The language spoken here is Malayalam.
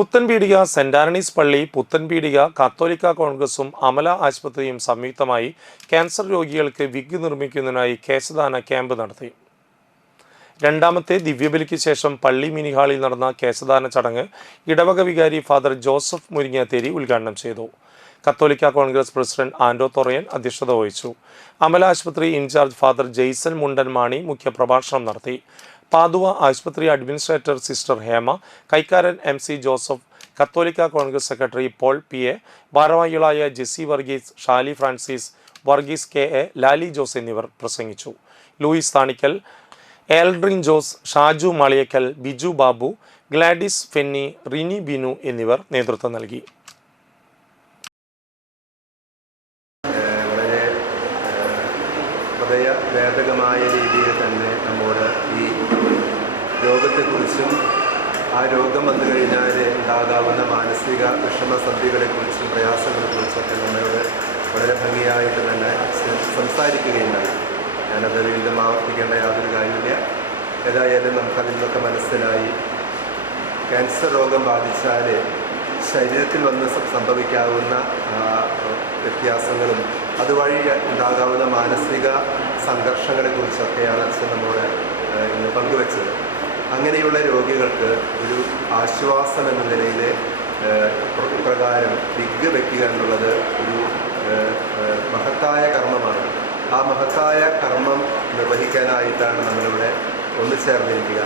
പുത്തൻപീടിക സെന്റ് ആന്റണീസ് പള്ളി, പുത്തൻപീടിക കാത്തോലിക്ക കോൺഗ്രസും അമല ആശുപത്രിയും സംയുക്തമായി ക്യാൻസർ രോഗികൾക്ക് വിഗ് നിർമ്മിക്കുന്നതിനായി കേശദാന ക്യാമ്പ് നടത്തി. രണ്ടാമത്തെ ദിവ്യബലിക്ക് ശേഷം പള്ളി മിനി ഹാളിൽ നടന്ന കേശദാന ചടങ്ങ് ഇടവക വികാരി ഫാദർ ജോസഫ് മുരിങ്ങാത്തേരി ഉദ്ഘാടനം ചെയ്തു. കത്തോലിക്ക കോൺഗ്രസ് പ്രസിഡന്റ് ആൻഡോ തൊറയൻ അധ്യക്ഷത വഹിച്ചു. അമല ആശുപത്രി ഇൻചാർജ് ഫാദർ ജെയ്സൺ മുണ്ടൻമാണി മുഖ്യപ്രഭാഷണം നടത്തി. പാതുവ ആശുപത്രി അഡ്മിനിസ്ട്രേറ്റർ സിസ്റ്റർ ഹേമ, കൈക്കാരൻ MC ജോസഫ്, കത്തോലിക്ക കോൺഗ്രസ് സെക്രട്ടറി പോൾ PA, ഭാരവാഹികളായ Jessy Varghese, Shali Francis, Varghese KA, Lali Jose എന്നിവർ പ്രസംഗിച്ചു. Louis Thanikkal, Eldrin Jose, Shaju Maliyakkal, Biju Babu, Gladys Fenny, Rini Binu എന്നിവർ നേതൃത്വം നൽകി. ഹൃദയഭേദകമായ രീതിയിൽ തന്നെ നമ്മോട് ഈ രോഗത്തെക്കുറിച്ചും ആ രോഗം വന്നു കഴിഞ്ഞാൽ ഉണ്ടാകാവുന്ന മാനസിക വിഷമസന്ധികളെക്കുറിച്ചും പ്രയാസങ്ങളെക്കുറിച്ചൊക്കെ നമ്മളോട് വളരെ ഭംഗിയായിട്ട് തന്നെ സംസാരിക്കുകയുണ്ടായി. ഞാനത് വീണ്ടും ആവർത്തിക്കേണ്ട യാതൊരു കാര്യമില്ല. ഏതായാലും നമുക്കതിൽ നിന്നൊക്കെ മനസ്സിലായി, ക്യാൻസർ രോഗം ബാധിച്ചാൽ ശരീരത്തിൽ വന്ന് സംഭവിക്കാവുന്ന വ്യത്യാസങ്ങളും അതുവഴി ഉണ്ടാകാവുന്ന മാനസിക സംഘർഷങ്ങളെക്കുറിച്ചൊക്കെയാണ് അച്ഛൻ നമ്മോട് ഇന്ന് പങ്കുവച്ചത്. അങ്ങനെയുള്ള രോഗികൾക്ക് ഒരു ആശ്വാസം എന്ന നിലയിൽ ഇപ്രകാരം വിഗ് വയ്ക്കുക എന്നുള്ളത് ഒരു മഹത്തായ കർമ്മമാണ്. ആ മഹത്തായ കർമ്മം നിർവഹിക്കാനായിട്ടാണ് നമ്മളിവിടെ ഒന്നു ചേർന്നിരിക്കുക.